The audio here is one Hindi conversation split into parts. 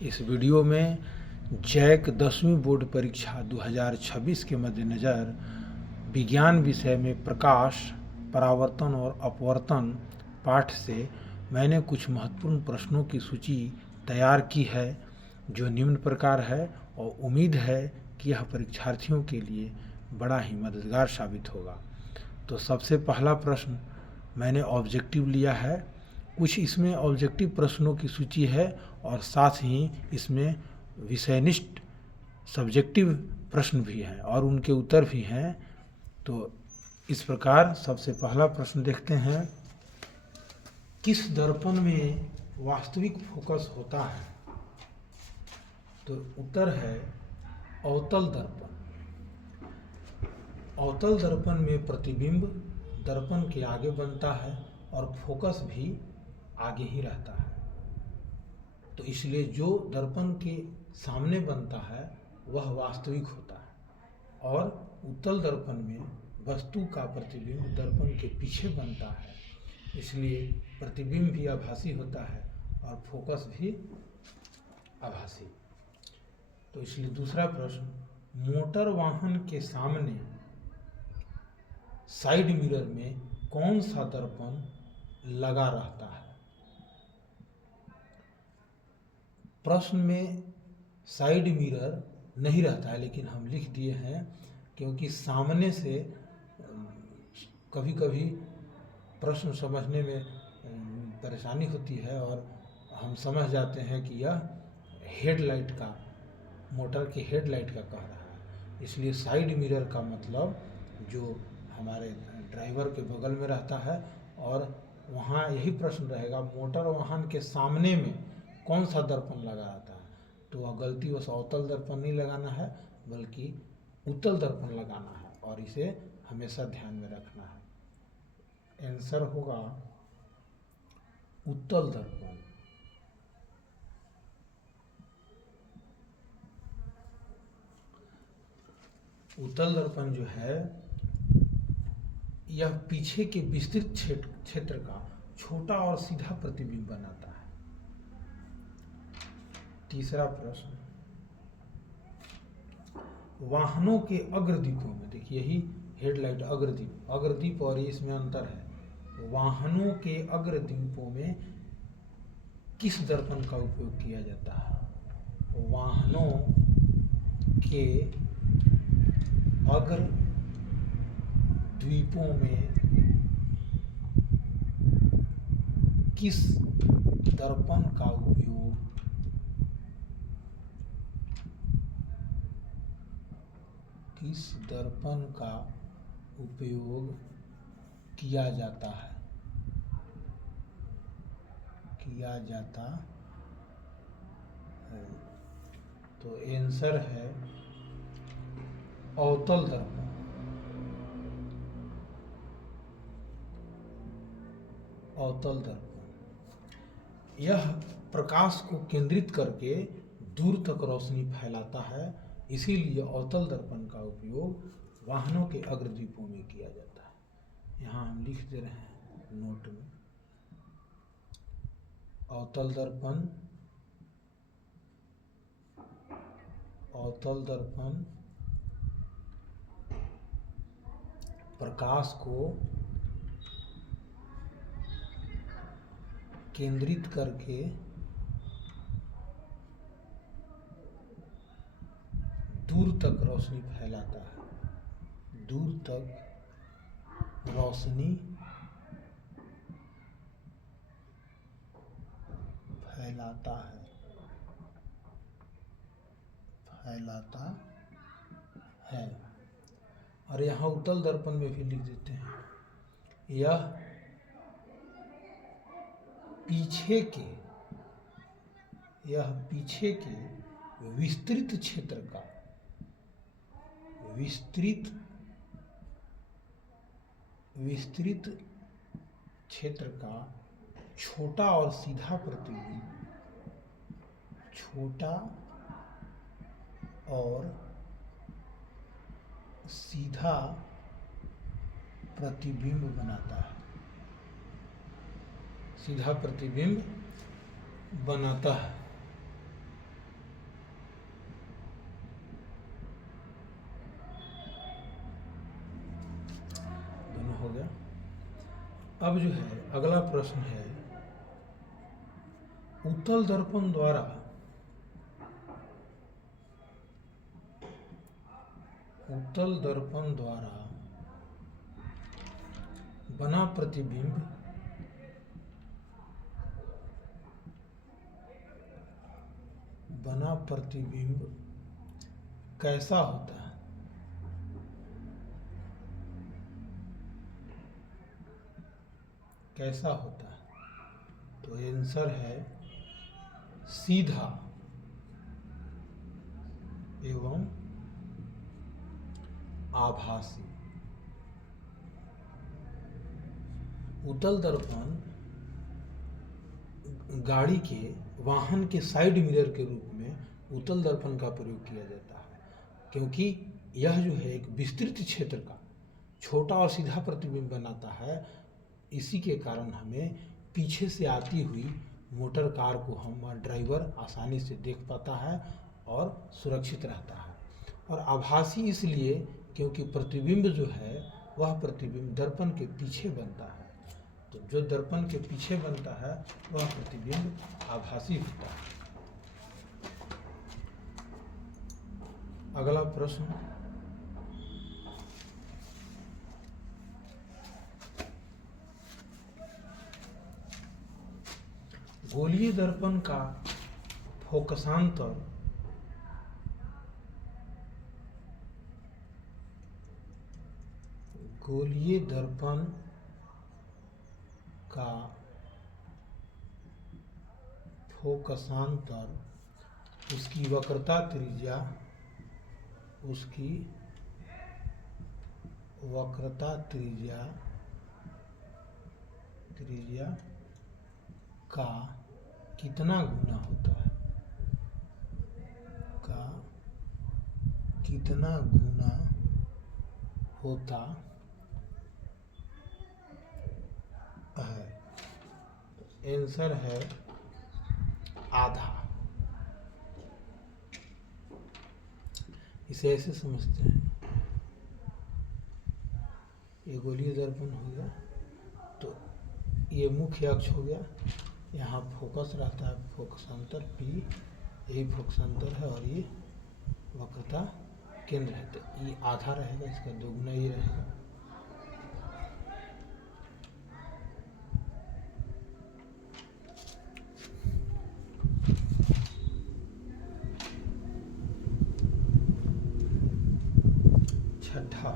इस वीडियो में जैक 10वीं बोर्ड परीक्षा 2026 के मद्देनज़र विज्ञान विषय में प्रकाश, परावर्तन और अपवर्तन पाठ से मैंने कुछ महत्वपूर्ण प्रश्नों की सूची तैयार की है जो निम्न प्रकार है और उम्मीद है कि यह परीक्षार्थियों के लिए बड़ा ही मददगार साबित होगा। तो सबसे पहला प्रश्न मैंने ऑब्जेक्टिव लिया है। कुछ इसमें ऑब्जेक्टिव प्रश्नों की सूची है और साथ ही इसमें विषयनिष्ठ सब्जेक्टिव प्रश्न भी हैं और उनके उत्तर भी हैं। तो इस प्रकार सबसे पहला प्रश्न देखते हैं, किस दर्पण में वास्तविक फोकस होता है? तो उत्तर है अवतल दर्पण। अवतल दर्पण में प्रतिबिंब दर्पण के आगे बनता है और फोकस भी आगे ही रहता है। तो इसलिए जो दर्पण के सामने बनता है वह वास्तविक होता है और उत्तल दर्पण में वस्तु का प्रतिबिंब दर्पण के पीछे बनता है, इसलिए प्रतिबिंब भी आभासी होता है और फोकस भी आभासी। तो इसलिए दूसरा प्रश्न, मोटर वाहन के सामने साइड मिरर में कौन सा दर्पण लगा रहता है? प्रश्न में साइड मिरर नहीं रहता है, लेकिन हम लिख दिए हैं क्योंकि सामने से कभी कभी प्रश्न समझने में परेशानी होती है और हम समझ जाते हैं कि यह हेडलाइट का, मोटर के हेडलाइट का कह रहा है। इसलिए साइड मिरर का मतलब जो हमारे ड्राइवर के बगल में रहता है और वहाँ यही प्रश्न रहेगा, मोटर वाहन के सामने में कौन सा दर्पण लगा रहता है? तो वह गलती वश अवतल दर्पण नहीं लगाना है बल्कि उत्तल दर्पण लगाना है और इसे हमेशा ध्यान में रखना है। आंसर होगा उत्तल दर्पण। उत्तल दर्पण जो है यह पीछे के विस्तृत क्षेत्र का छोटा और सीधा प्रतिबिंब बनाता है। तीसरा प्रश्न, वाहनों के अग्रदीपों में, देखिए यही हेडलाइट अग्रदीप और इसमें अंतर है। वाहनों के अग्रदीपों में किस दर्पण का उपयोग किया जाता है? वाहनों के अग्रद्वीपों में किस दर्पण का उपयोग किया जाता है? तो आंसर है अवतल दर्पण। अवतल दर्पण यह प्रकाश को केंद्रित करके दूर तक रोशनी फैलाता है, इसीलिए अवतल दर्पण का उपयोग वाहनों के अग्रदीपों में किया जाता है। यहाँ हम लिख दे रहे हैं नोट में, अवतल दर्पण प्रकाश को केंद्रित करके दूर तक रोशनी फैलाता है। दूर तक रोशनी फैलाता है। और यहाँ उत्तल दर्पण में भी लिख देते हैं, यह पीछे के विस्तृत क्षेत्र का छोटा और सीधा प्रतिबिंब बनाता है। सीधा प्रतिबिंब बनाता है। अब जो है अगला प्रश्न है, उत्तल दर्पण द्वारा बना प्रतिबिंब कैसा होता है? तो आंसर है सीधा एवं आभासी। उत्तल दर्पण गाड़ी के वाहन के साइड मिरर के रूप में उत्तल दर्पण का प्रयोग किया जाता है, क्योंकि यह जो है एक विस्तृत क्षेत्र का छोटा और सीधा प्रतिबिंब बनाता है। इसी के कारण हमें पीछे से आती हुई मोटर कार को हमारा ड्राइवर आसानी से देख पाता है और सुरक्षित रहता है। और आभासी इसलिए क्योंकि प्रतिबिंब जो है वह प्रतिबिंब दर्पण के पीछे बनता है, तो जो दर्पण के पीछे बनता है वह प्रतिबिंब आभासी होता है। अगला प्रश्न, गोलीय दर्पण का फोकसांतर उसकी वक्रता त्रिज्या का कितना गुना होता है? आंसर है आधा। इसे ऐसे समझते हैं, ये गोलीय दर्पण हो गया, तो ये मुख्य अक्ष हो गया, यहाँ फोकस रहता है, फोकसांतर P, यही फोकसांतर है, और ये वक्रता केंद्र है, तो ये आधा रहेगा, इसका दोगुना ये रहेगा। छठा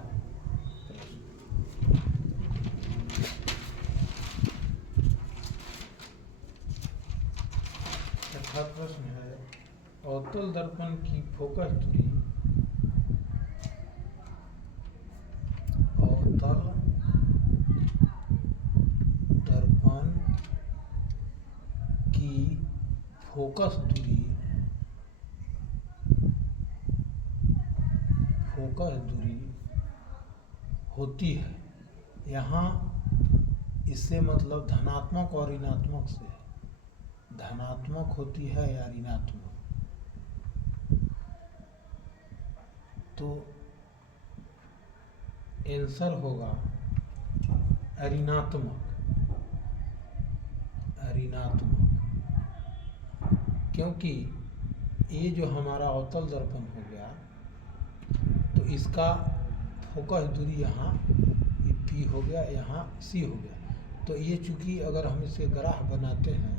प्रश्न है, अवतल दर्पण की फोकस दूरी फोकस दूरी होती है। यहाँ इससे मतलब धनात्मक और ऋणात्मक से, धनात्मक होती है या ऋणात्मक, तो आंसर होगा ऋणात्मक। क्योंकि ये जो हमारा अवतल दर्पण हो गया, तो इसका फोकस दूरी यहाँ P हो गया, यहाँ C हो गया, तो ये चूँकि अगर हम इसे ग्राफ बनाते हैं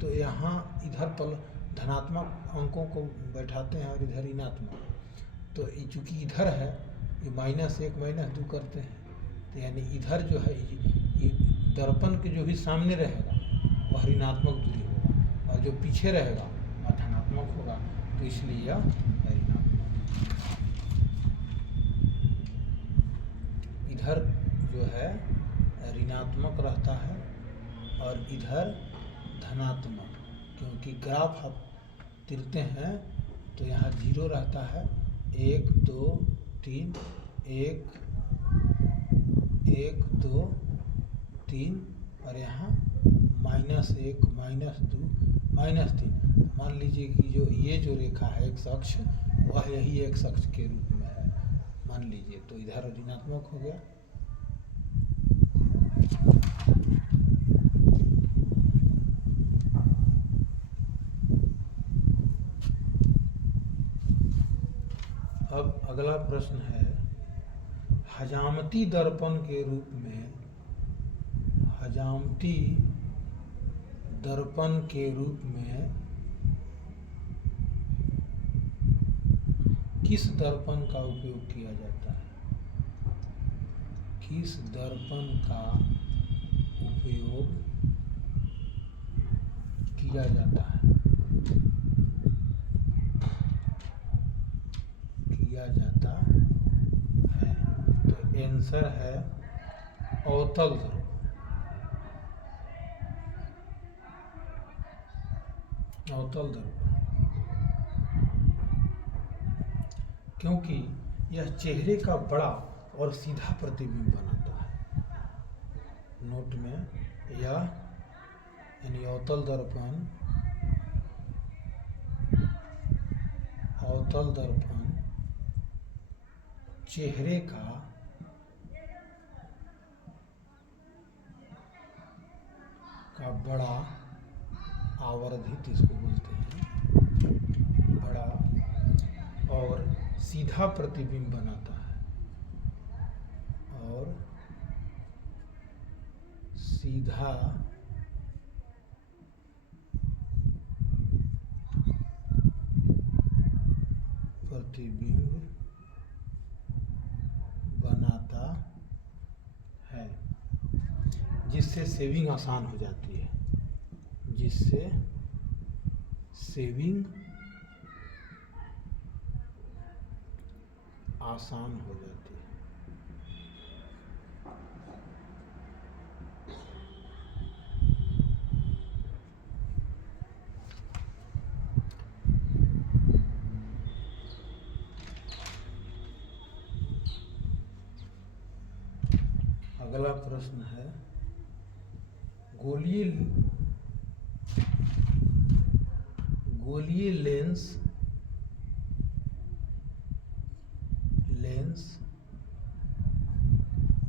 तो यहाँ इधर पर धनात्मक अंकों को बैठाते हैं और इधर ऋणात्मक, तो ये चूँकि इधर है, ये -1 -2 करते हैं, तो यानी इधर जो है ये दर्पण के जो भी सामने रहेगा वह ऋणात्मक दूरी होगा, और जो पीछे रहेगा वह धनात्मक होगा, तो इसलिए यह ऋणात्मक। इधर जो है ऋणात्मक रहता है और इधर धनात्मक, क्योंकि ग्राफ आप तिरते हैं तो यहाँ 0 रहता है, 1 2 3, 1 1 2 3, और यहाँ -1 -2 -3। मान लीजिए कि जो ये जो रेखा है x अक्ष, वह यही x अक्ष के रूप में है, मान लीजिए, तो इधर ऋणात्मक हो गया। अब अगला प्रश्न है, हजामती दर्पण के रूप में, हजामती दर्पण के रूप में किस दर्पण का उपयोग किया जाता है? किस दर्पण का उपयोग किया जाता है? किया जाता है। तो आंसर है अवतल दर्पण। अवतल दर्पण, क्योंकि यह चेहरे का बड़ा और सीधा प्रतिबिंब बनाता है। नोट में यह यानी अवतल दर्पण, अवतल दर्पण चेहरे का बड़ा आवर्धित, इसको बोलते हैं, बड़ा और सीधा प्रतिबिंब बनाता है, और सीधा प्रतिबिंब बनाता है, जिससे सेविंग आसान हो जाती है, जिससे सेविंग आसान हो जाती है। अगला प्रश्न है, गोलीय लेंस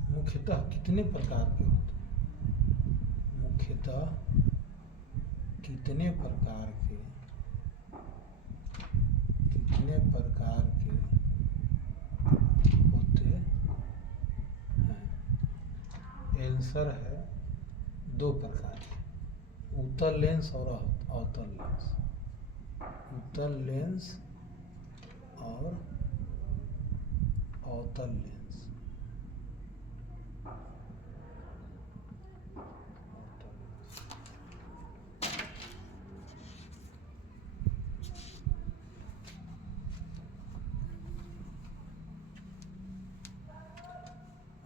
मुख्यतः कितने प्रकार के होते हैं? मुख्यतः कितने प्रकार के होते हैं? आंसर है 2 प्रकार के, उत्तल लेंस और अवतल लेंस। उत्तल लेंस और अवतल लेंस।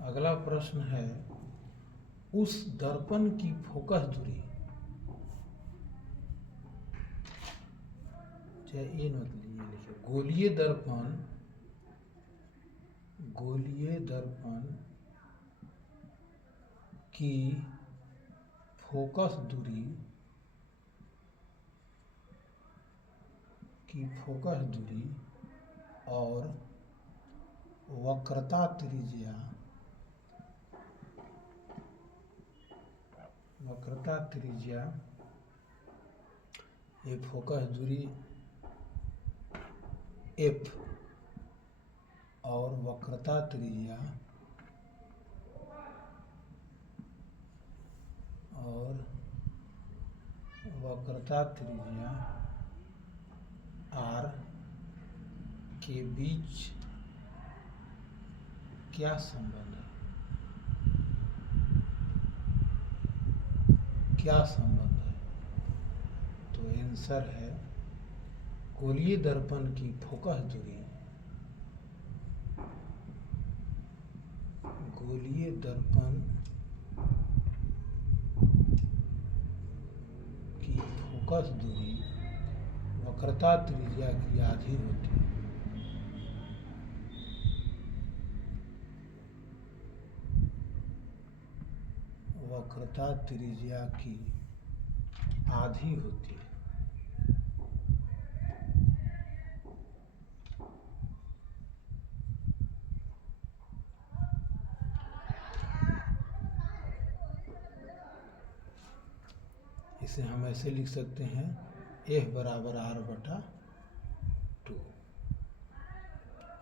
अगला प्रश्न है, उस दर्पण की फोकस दूरी, चाहे ये लिखो, गोलीय दर्पण की फोकस दूरी और वक्रता त्रिज्या, ये फोकस दूरी f और वक्रता त्रिज्या r के बीच क्या संबंध है? तो आंसर है, गोलीय दर्पण की फोकस दूरी, वक्रता त्रिज्या की आधी होती है। वक्रता त्रिज्या की आधी होती है। इसे हम ऐसे लिख सकते हैं F बराबर R बटा 2।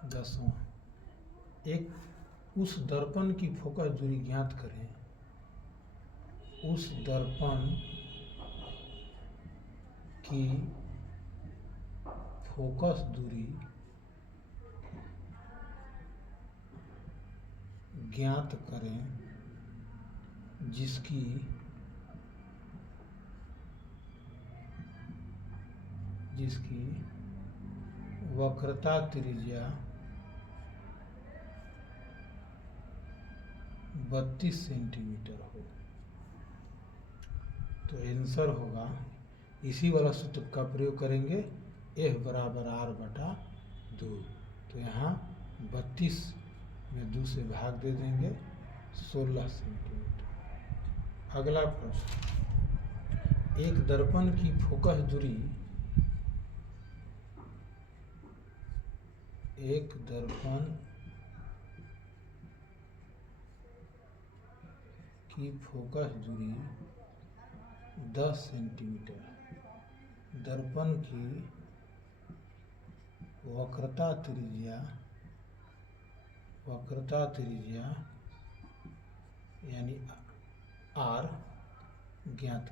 10वां, एक उस दर्पण की फोकस दूरी ज्ञात करें। उस दर्पण की फोकस दूरी ज्ञात करें जिसकी वक्रता त्रिज्या 32 सेंटीमीटर हो। तो आंसर होगा, इसी वाला सूत्र का प्रयोग करेंगे, F बराबर R बटा 2। तो यहाँ 32 में 2 से भाग दे देंगे, 16 सेंटीमीटर। अगला प्रश्न, एक दर्पण की फोकस दूरी एक दर्पण की फोकस दूरी 10 सेंटीमीटर, दर्पण की वक्रता त्रिज्या यानी R ज्ञात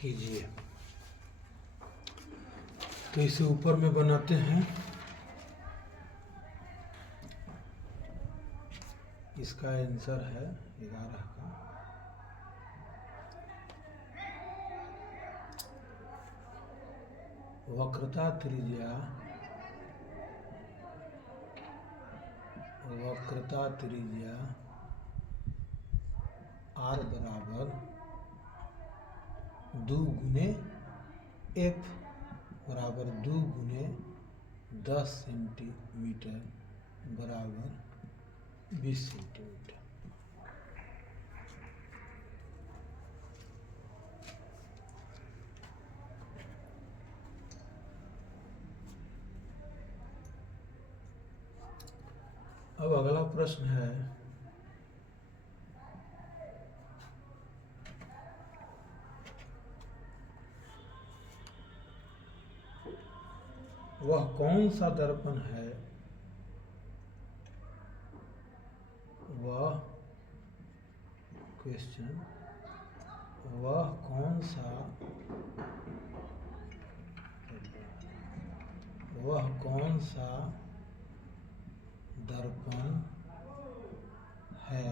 कीजिए। तो इसे ऊपर में बनाते हैं। इसका आंसर है 11 का। वक्रता त्रिज्या R बराबर 2 गुने F बराबर 2 गुने 10 सेंटीमीटर बराबर 20 सेंटीमीटर। अब अगला प्रश्न है, वह कौन सा दर्पण है, वह कौन सा दर्पण है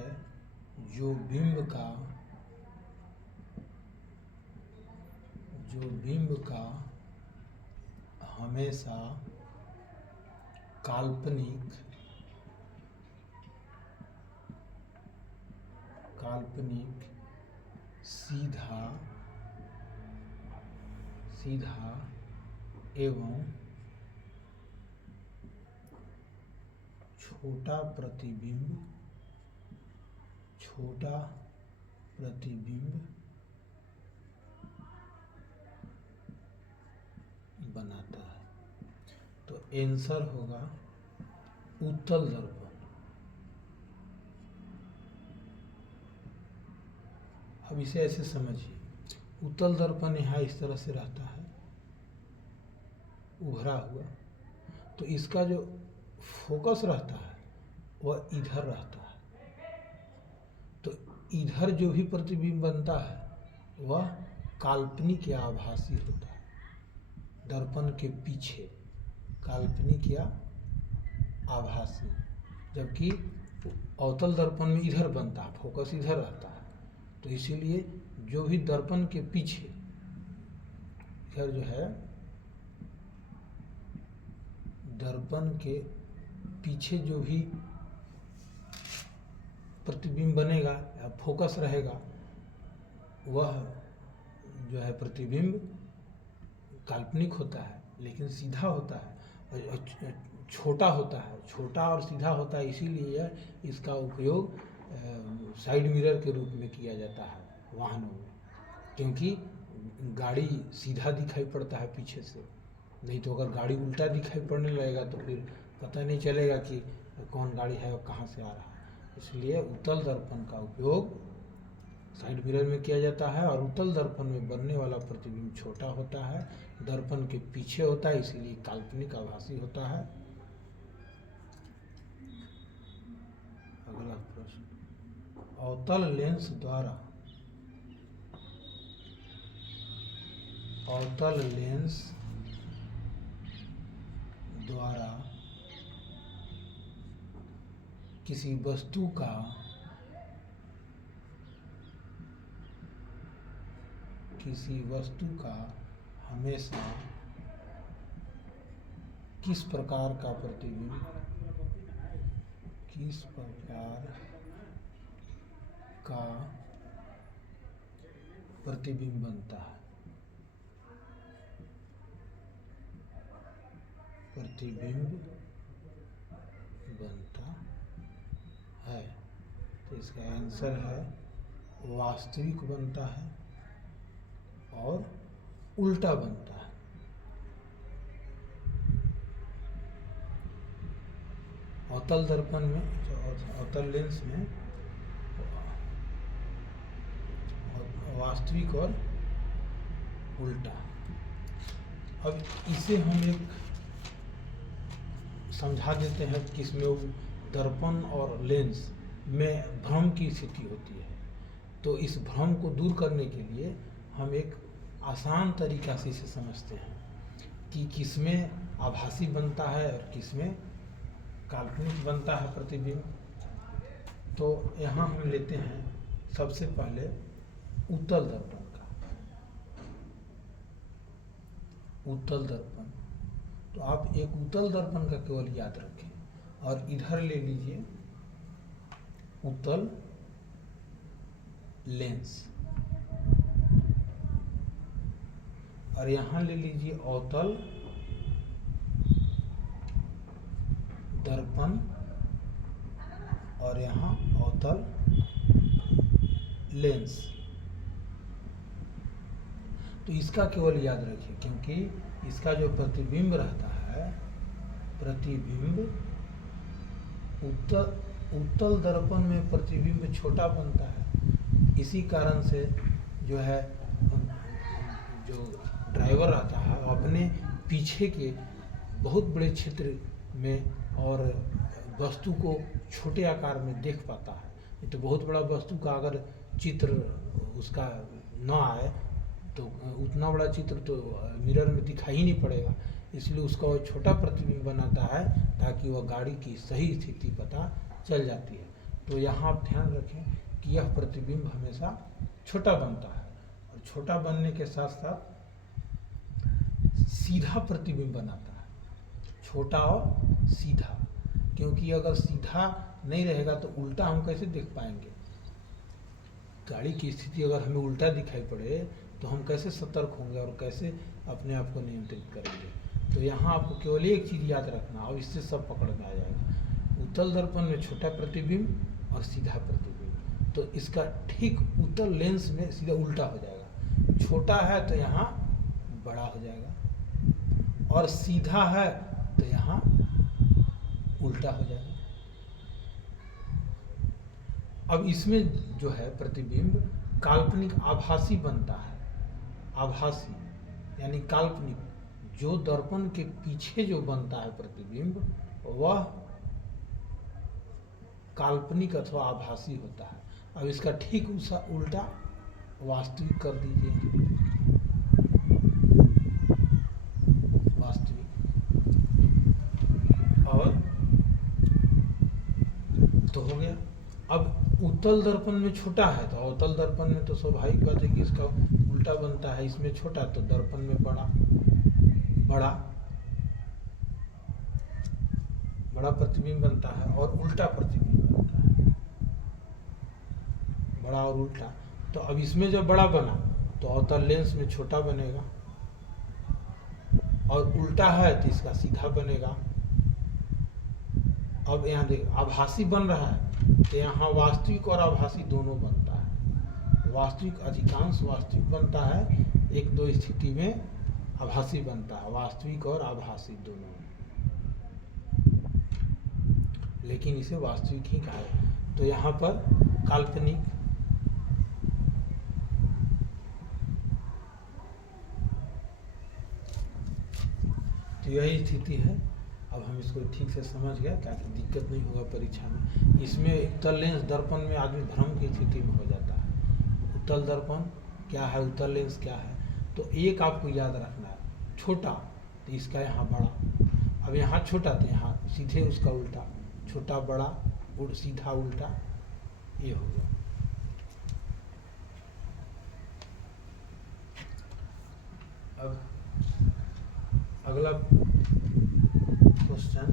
जो बिंब का हमेशा काल्पनिक सीधा एवं छोटा प्रतिबिंब बनाता है। तो आंसर होगा उत्तल दर्पण। अब इसे ऐसे समझिए, उत्तल दर्पण यहाँ इस तरह से रहता है, उभरा हुआ। तो इसका जो फोकस रहता है वह इधर रहता है। तो इधर जो भी प्रतिबिंब बनता है वह काल्पनिक या आभासी होता है। दर्पण के पीछे काल्पनिक या आभासी, जबकि अवतल दर्पण में इधर बनता है, फोकस इधर रहता है। तो इसीलिए जो भी दर्पण के पीछे इधर जो है, दर्पण के पीछे जो भी प्रतिबिंब बनेगा या फोकस रहेगा वह जो है प्रतिबिंब काल्पनिक होता है, लेकिन सीधा होता है और छोटा होता है। छोटा और सीधा होता है, इसीलिए इसका उपयोग साइड मिरर के रूप में किया जाता है वाहनों में, क्योंकि गाड़ी सीधा दिखाई पड़ता है पीछे से। नहीं तो अगर गाड़ी उल्टा दिखाई पड़ने लगेगा तो फिर पता नहीं चलेगा कि कौन गाड़ी है और कहाँ से आ रहा है। इसलिए उत्तल दर्पण का उपयोग साइड मिरर में किया जाता है। और उत्तल दर्पण में बनने वाला प्रतिबिंब छोटा होता है, दर्पण के पीछे होता है, इसीलिए काल्पनिक आभासी होता है। अगला प्रश्न, अवतल लेंस द्वारा किसी वस्तु का हमेशा किस प्रकार का प्रतिबिंब बनता है। तो इसका आंसर है वास्तविक बनता है और उल्टा बनता है। अवतल दर्पण में, अवतल लेंस में वास्तविक और उल्टा। अब इसे हम एक समझा देते हैं कि इसमें दर्पण और लेंस में भ्रम की स्थिति होती है। तो इस भ्रम को दूर करने के लिए हम एक आसान तरीका से इसे समझते हैं कि किसमें आभासी बनता है और किसमें काल्पनिक बनता है प्रतिबिंब। तो यहाँ हम लेते हैं सबसे पहले उत्तल दर्पण का। उत्तल दर्पण, तो आप एक उत्तल दर्पण का केवल याद रखें और इधर ले लीजिए उत्तल लेंस और यहाँ ले लीजिए अवतल दर्पण और यहाँ अवतल लेंस। तो इसका केवल याद रखिए, क्योंकि इसका जो प्रतिबिंब रहता है, प्रतिबिंब उत्तल दर्पण में प्रतिबिंब छोटा बनता है। इसी कारण से जो है जो ड्राइवर रहता है अपने पीछे के बहुत बड़े क्षेत्र में और वस्तु को छोटे आकार में देख पाता है। नहीं तो बहुत बड़ा वस्तु का अगर चित्र उसका न आए तो उतना बड़ा चित्र तो मिरर में दिखाई ही नहीं पड़ेगा। इसलिए उसका वो छोटा प्रतिबिंब बनाता है ताकि वह गाड़ी की सही स्थिति पता चल जाती है। तो यहाँ आप ध्यान रखें कि यह प्रतिबिंब हमेशा छोटा बनता है और छोटा बनने के साथ साथ सीधा प्रतिबिंब बनाता है, छोटा और सीधा। क्योंकि अगर सीधा नहीं रहेगा तो उल्टा हम कैसे देख पाएंगे। गाड़ी की स्थिति अगर हमें उल्टा दिखाई पड़े तो हम कैसे सतर्क होंगे और कैसे अपने आप को नियंत्रित करेंगे। तो यहाँ आपको केवल एक चीज़ याद रखना और इससे सब पकड़ में आ जाएगा। उत्तल दर्पण में छोटा प्रतिबिंब और सीधा प्रतिबिंब। तो इसका ठीक उत्तल लेंस में सीधा उल्टा हो जाएगा। छोटा है तो यहाँ बड़ा हो जाएगा और सीधा है तो यहाँ उल्टा हो जाएगा। अब इसमें जो है प्रतिबिंब काल्पनिक आभासी बनता है। आभासी यानी काल्पनिक, जो दर्पण के पीछे जो बनता है प्रतिबिंब वह काल्पनिक अथवा आभासी होता है। अब इसका ठीक उल्टा वास्तविक कर दीजिए, वास्तविक। और तो हो गया। अब उत्तल दर्पण में छोटा है तो अवतल दर्पण में तो स्वाभाविक बात है कि इसका उल्टा बनता है। इसमें छोटा तो दर्पण में बड़ा प्रतिबिंब बनता है और उल्टा प्रतिबिंब बनता है, बड़ा और उल्टा। तो अब इसमें जब बड़ा बना तो अवतल लेंस में छोटा बनेगा और उल्टा है तो इसका सीधा बनेगा। अब यहाँ देख आभासी बन रहा है तो यहाँ वास्तविक और आभासी दोनों बनता है। वास्तविक अधिकांश वास्तविक बनता है, एक दो स्थिति में आभासी बनता है, वास्तविक और आभासी दोनों। लेकिन इसे वास्तविक ही कहा तो यहाँ पर काल्पनिक, तो यही स्थिति है। अब हम इसको ठीक से समझ गए, ताकि दिक्कत नहीं होगा परीक्षा में। इसमें उत्तल लेंस दर्पण में आदमी भ्रम की स्थिति में हो जाता है। उत्तल दर्पण क्या है, उत्तल लेंस क्या है, तो एक आपको याद रखना है, छोटा तो इसका यहाँ बड़ा, अब यहाँ छोटा तो यहाँ सीधे उसका उल्टा, छोटा बड़ा सीधा उल्टा, ये हो गया। अब अगला क्वेश्चन,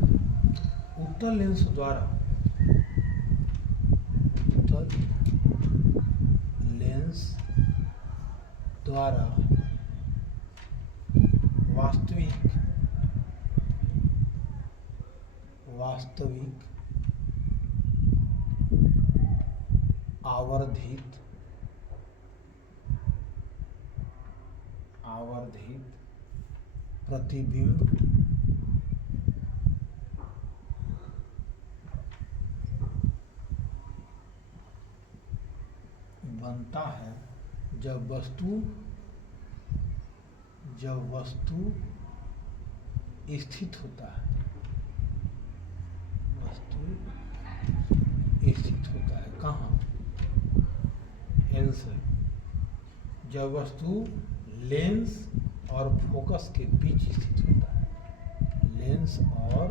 उत्तल लेंस द्वारा, उत्तल लेंस द्वारा वास्तविक आवर्धित प्रतिबिंब बनता है जब वस्तु स्थित होता है, कहाँ, लेंस, जब वस्तु लेंस और फोकस के बीच स्थित होता है, लेंस और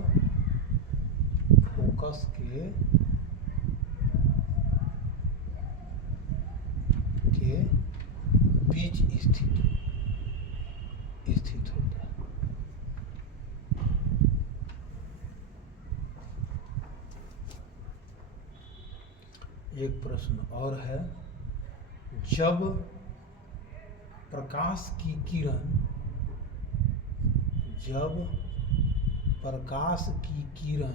फोकस के बीच स्थित होता है। एक प्रश्न और है, जब प्रकाश की किरण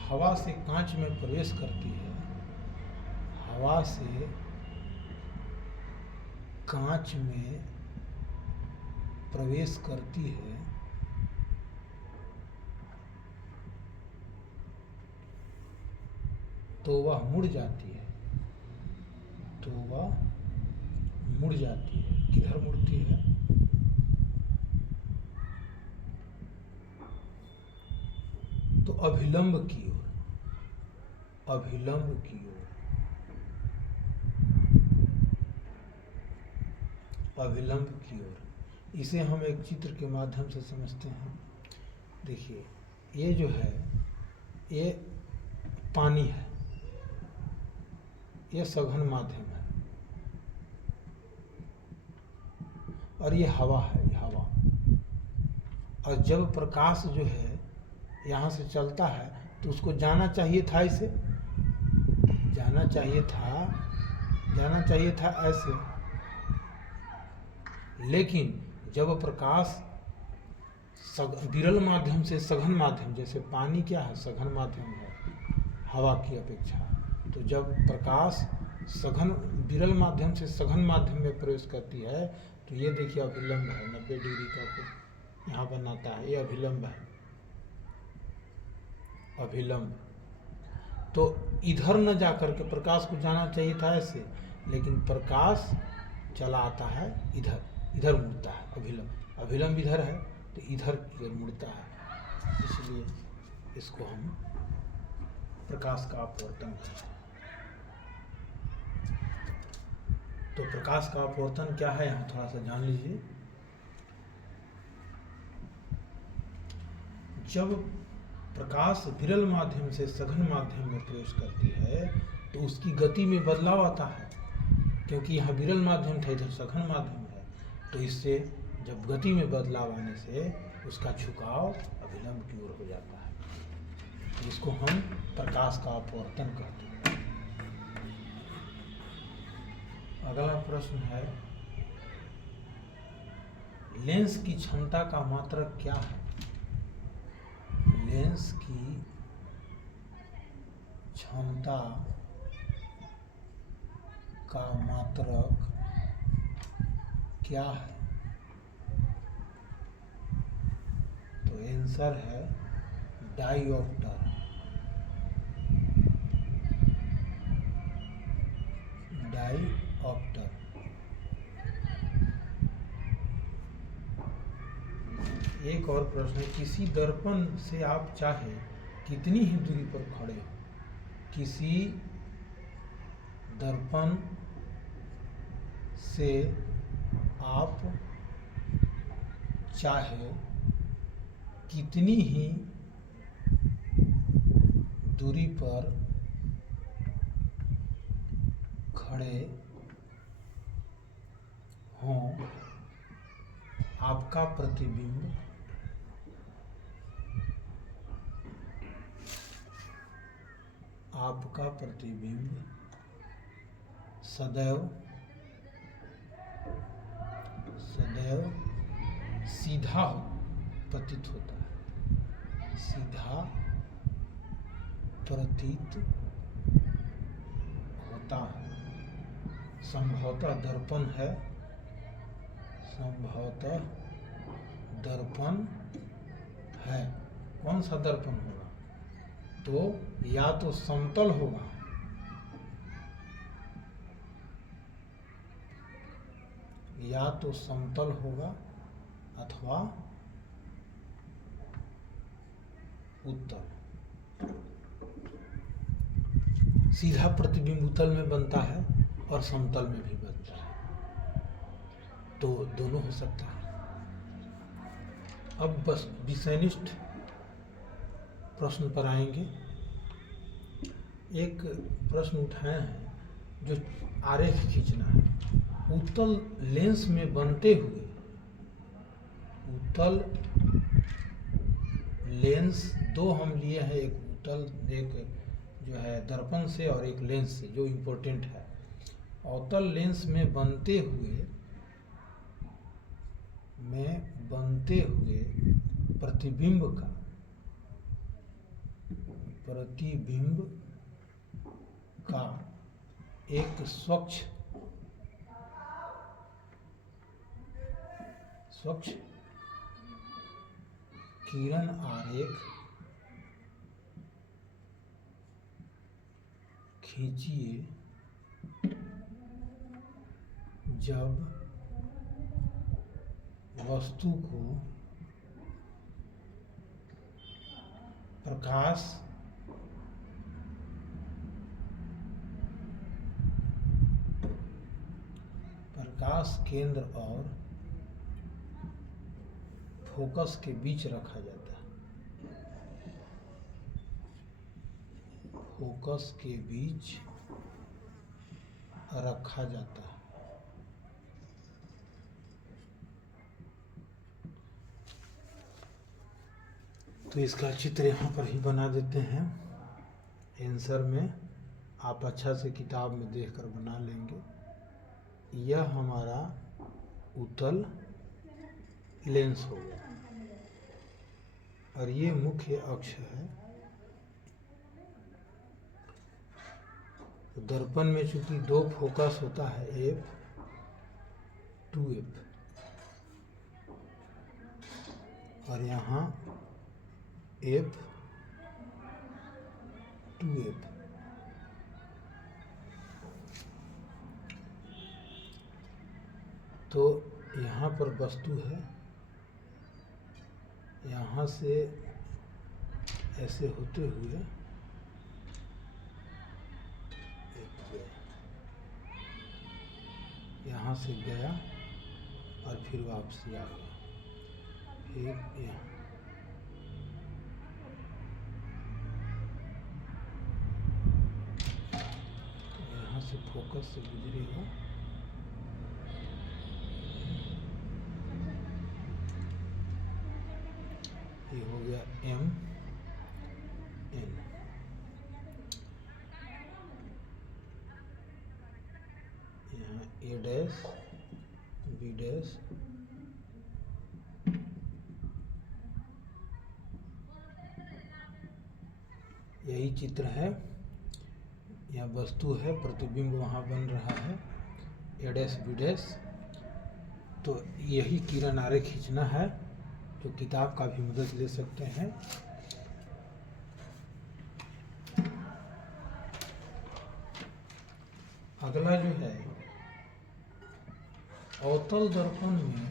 हवा से कांच में प्रवेश करती है, हवा से कांच में प्रवेश करती है, तो वह मुड़ जाती है, किधर मुड़ती है, तो अभिलंब की ओर। इसे हम एक चित्र के माध्यम से समझते हैं। देखिए, ये जो है, ये पानी है, ये सघन माध्यम है, और ये हवा है, और जब प्रकाश जो है यहाँ से चलता है, तो उसको जाना चाहिए था ऐसे, जाना चाहिए था ऐसे, लेकिन जब प्रकाश विरल माध्यम से सघन माध्यम, जैसे पानी क्या है, सघन माध्यम है हवा की अपेक्षा, तो जब प्रकाश विरल माध्यम से सघन माध्यम में प्रवेश करती है, तो ये देखिए अभिलंब है, 90 डिग्री का यहाँ बनाता है, ये अभिलंब है, तो इधर न जाकर के प्रकाश को जाना चाहिए था ऐसे, लेकिन प्रकाश चला आता है इधर मुड़ता है, अभिलंब इधर है, तो इधर की ओर मुड़ता है, इसलिए इसको हम प्रकाश का अपवर्तन कहते हैं। तो प्रकाश का अपवर्तन क्या है, यहाँ थोड़ा सा जान लीजिए। जब प्रकाश विरल माध्यम से सघन माध्यम में प्रवेश करती है, तो उसकी गति में बदलाव आता है, क्योंकि यहाँ विरल माध्यम था, इधर सघन माध्यम है, तो इससे जब गति में बदलाव आने से उसका झुकाव अभिलंब की ओर हो जाता है, इसको हम प्रकाश का अपवर्तन कहते हैं। अगला प्रश्न है, लेंस की क्षमता का मात्रक क्या है? लेंस की क्षमता का मात्रक क्या है? तो आंसर है डायोप्टर। डायऑप्टर। एक और प्रश्न है, किसी दर्पण से आप चाहे कितनी ही दूरी पर खड़े हो, किसी दर्पण से आप चाहे कितनी ही दूरी पर खड़े हों, आपका प्रतिबिंब सदैव सीधा प्रतीत होता है, सीधा प्रतीत होता है। संभवतः दर्पण है। कौन सा दर्पण होगा? तो या तो समतल होगा, अथवा उत्तल। सीधा प्रतिबिंब उत्तल में बनता है और समतल में भी बनता है, तो दोनों हो सकता है। अब बस विषयनिष्ठ प्रश्न पर आएंगे। एक प्रश्न उठाए हैं, जो आरेख खींचना है। उत्तल लेंस में बनते हुए, उत्तल लेंस दो हम लिए हैं, एक उत्तल, एक जो है दर्पण से और एक लेंस से, जो इम्पोर्टेंट है। अवतल लेंस में बनते हुए प्रतिबिंब का एक स्वच्छ किरण आरेख खींचिए जब वस्तु को प्रकाश केंद्र और फोकस के बीच रखा जाता है। फोकस के बीच रखा जाता है। तो इसका चित्र यहाँ पर ही बना देते हैं। आंसर में आप अच्छा से किताब में देखकर बना लेंगे। यह हमारा उत्तल लेंस हो गया और ये मुख्य अक्ष है। दर्पण में चूंकि दो फोकस होता है, F 2F, और यहाँ F 2F। तो यहाँ पर वस्तु है, यहाँ से ऐसे होते हुए यहाँ से गया और फिर वापसी आ गया, फिर यहाँ से फोकस से गुजरेगा, ये हो गया M N। यहाँ A डैश B डैश, यही चित्र है। यहाँ वस्तु है, प्रतिबिंब वहाँ बन रहा है, A डैश B डैश। तो यही किरण आरेख खींचना है, जो किताब का भी मदद ले सकते हैं। अगला जो है अवतल दर्पण में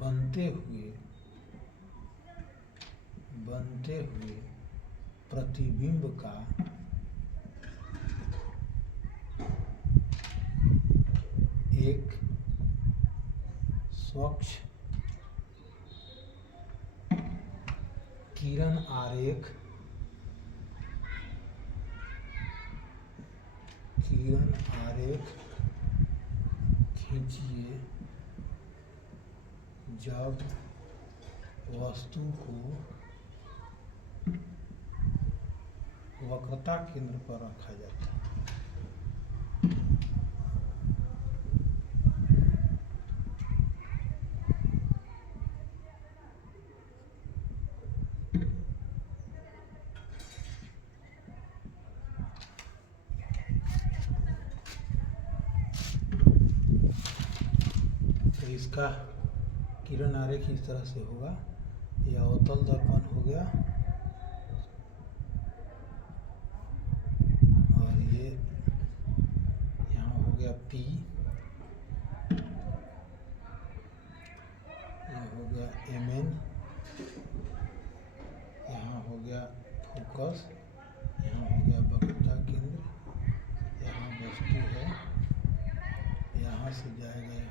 बनते हुए प्रतिबिंब का एक स्वच्छ किरण आरेख खींचिए जब वस्तु को वक्रता केंद्र पर रखा जाता है। तो इसका किरण आरेख इस तरह से होगा। यह अवतल दर्पण हो गया और ये यहाँ हो गया P, यहाँ हो गया Mn, यहाँ हो गया फोकस, यहाँ हो गया वक्रता केंद्र, यहाँ वस्तु है, यहाँ से जाएगा यहाँ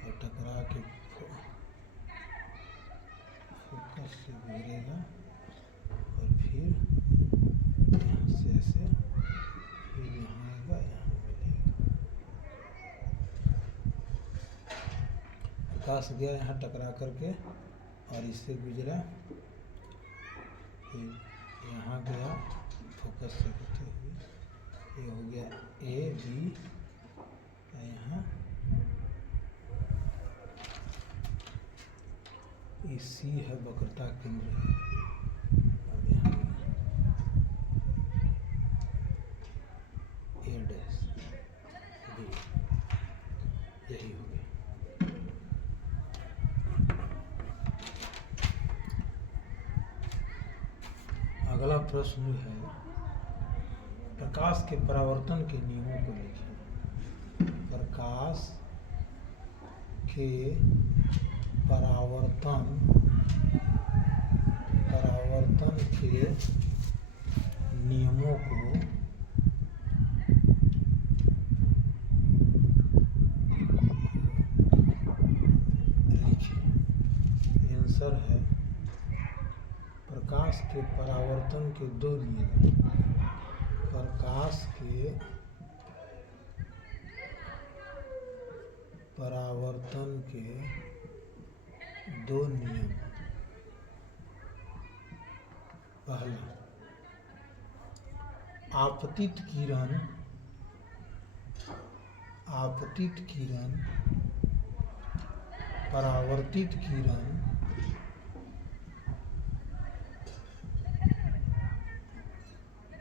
और टकरा के फोकस से गुजरेगा और फिर यहाँ से ऐसे फिर यहाँ आएगा, यहाँ मिलेगा। प्रकाश गया यहाँ टकरा करके और इससे गुजरा, फिर यहाँ गया फोकस से होते हुए, ये हो गया A B, यहाँ C है वक्रता केंद्र है। अब यहाँ A डैश B, यही हो गया। अगला प्रश्न है प्रकाश के परावर्तन के नियमों को लिखिए। प्रकाश के परावर्तन के नियमों को लिखिए। आंसर है प्रकाश के परावर्तन के दो नियम। प्रकाश के परावर्तन के दो नियम। पहला, आपतित किरण परावर्तित किरण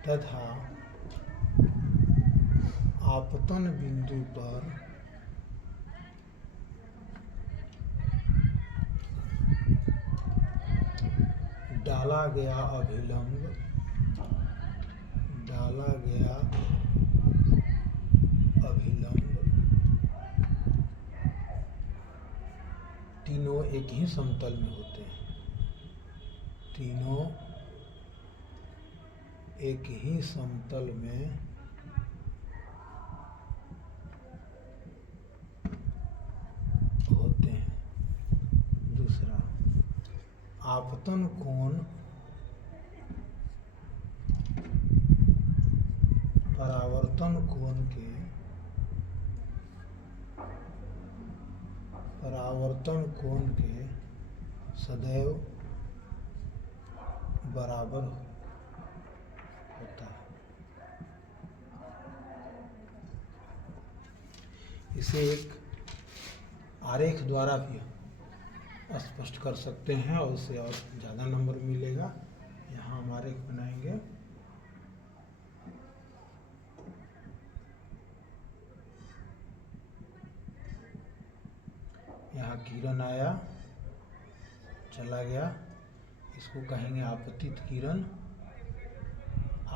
तथा आपतन बिंदु पर डाला गया अभिलंब तीनों एक ही समतल में होते हैं। तीनों एक ही समतल में होते हैं। दूसरा, आपतन कोण परावर्तन कोण के सदैव बराबर होता है। इसे एक आरेख द्वारा भी स्पष्ट कर सकते हैं और उससे और ज़्यादा नंबर मिलेगा। यहाँ हम आरेख बनाएंगे। यहाँ किरण आया, चला गया, इसको कहेंगे आपतित किरण,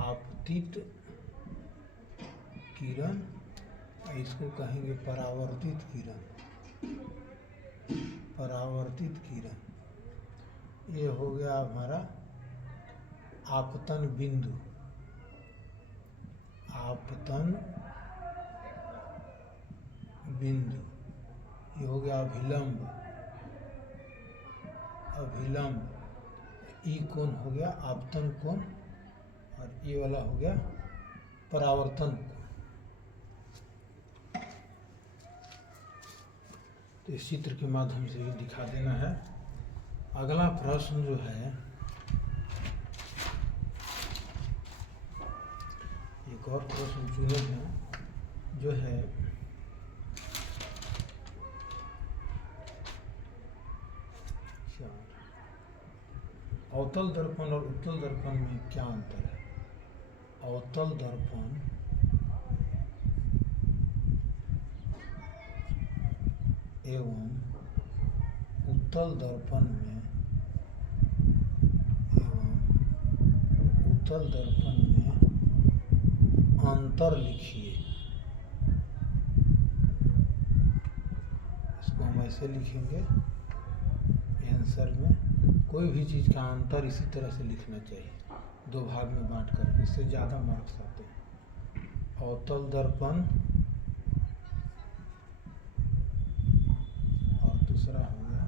आपतित किरण। इसको कहेंगे परावर्तित किरण, परावर्तित किरण। ये हो गया हमारा आपतन बिंदु, आपतन बिंदु। ये हो गया अभिलंब, अभिलंब। ई कोण हो गया आपतन कोण, और ये वाला हो गया परावर्तन कोण। तो इस चित्र के माध्यम से ही दिखा देना है। अगला प्रश्न जो है, एक और प्रश्न चुने हैं जो है अवतल दर्पण और उत्तल दर्पण में क्या अंतर है? अवतल दर्पण एवं उत्तल दर्पण में, एवं उत्तल दर्पण में अंतर लिखिए। इसको हम ऐसे लिखेंगे आंसर में। कोई भी चीज़ का अंतर इसी तरह से लिखना चाहिए, दो भाग में बांट करके, इससे ज़्यादा मार्क्स आते हैं। अवतल दर्पण और दूसरा हो गया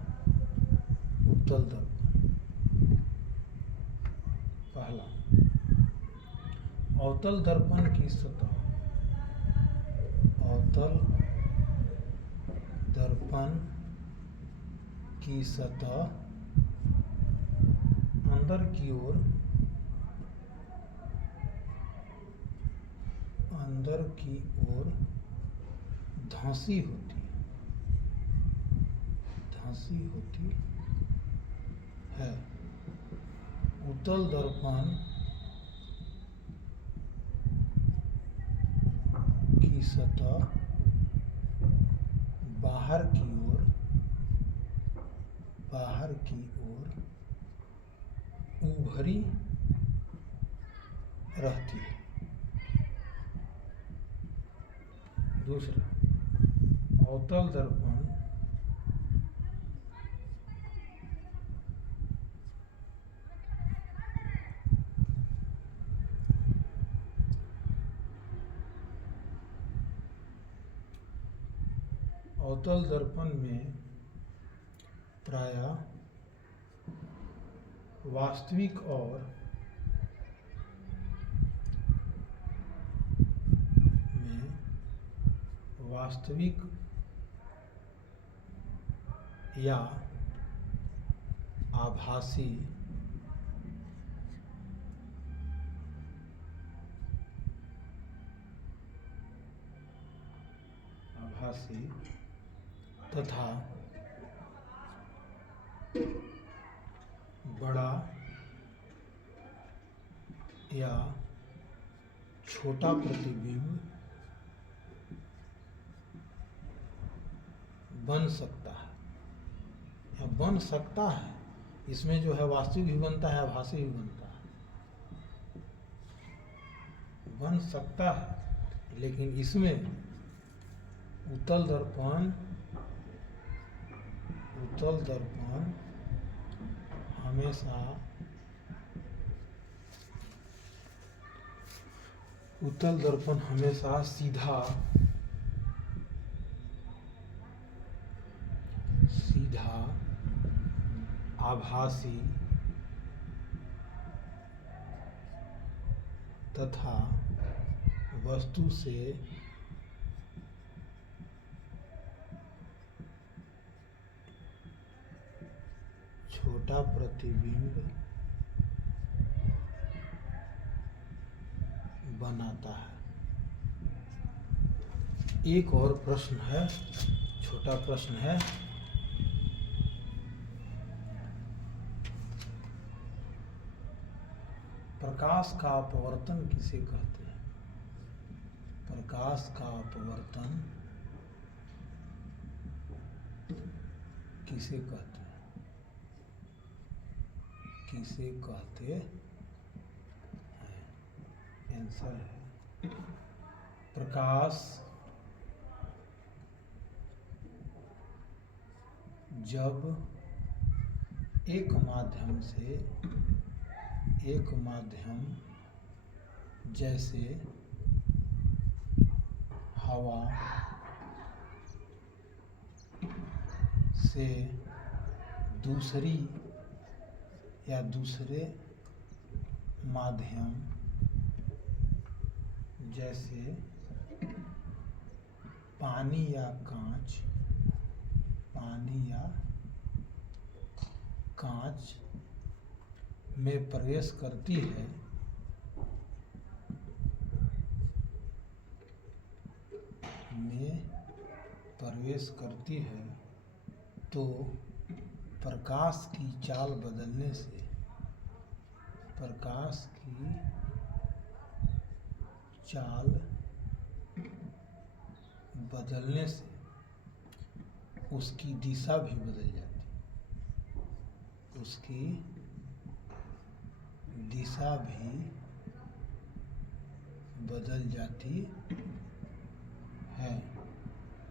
उत्तल दर्पण। पहला, अवतल दर्पण की सतह, अवतल दर्पण की सतह अंदर की ओर, अंदर की ओर धंसी होती, धंसी होती है। उत्तल दर्पण की सतह बाहर की ओर, बाहर की ओर उभरी रहती है। दूसरा, अवतल दर्पण अवतल दर्पण में प्रायः वास्तविक और वास्तविक या आभासी तथा बड़ा या छोटा प्रतिबिंब बन सकता है, या बन सकता है। इसमें जो है वास्तविक भी बनता है, आभासी भी बनता है, बन सकता है। लेकिन इसमें उत्तल दर्पण, उत्तल दर्पण हमेशा, उत्तल दर्पण हमेशा सीधा, सीधा आभासी तथा वस्तु से छोटा प्रतिबिंब बनाता है। एक और प्रश्न है, छोटा प्रश्न है। प्रकाश का अपवर्तन किसे कहते हैं? प्रकाश का अपवर्तन किसे कहते हैं? किसे कहते हैं? आंसर है प्रकाश जब एक माध्यम से एक माध्यम जैसे हवा से दूसरी या दूसरे माध्यम जैसे पानी या कांच में प्रवेश करती है तो प्रकाश की चाल बदलने से उसकी दिशा भी बदल जाती है।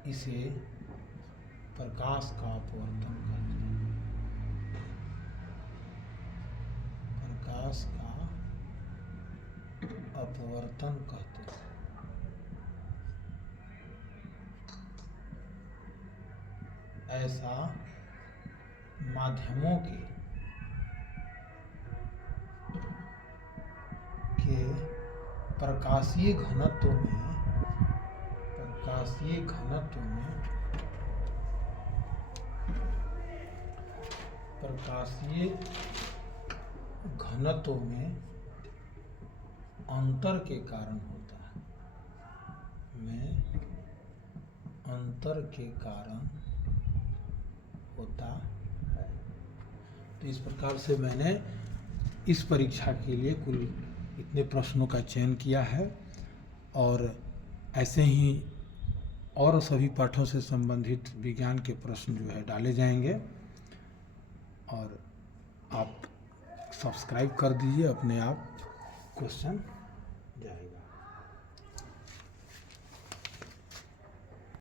इसे प्रकाश का अपवर्तन कहते हैं। ऐसा माध्यमों के प्रकाशीय घनत्व में अंतर के कारण होता है। तो इस प्रकार से मैंने इस परीक्षा के लिए कुल इतने प्रश्नों का चयन किया है और ऐसे ही और सभी पाठों से संबंधित विज्ञान के प्रश्न जो है डाले जाएंगे और आप सब्सक्राइब कर दीजिए, अपने आप क्वेश्चन जाएगा।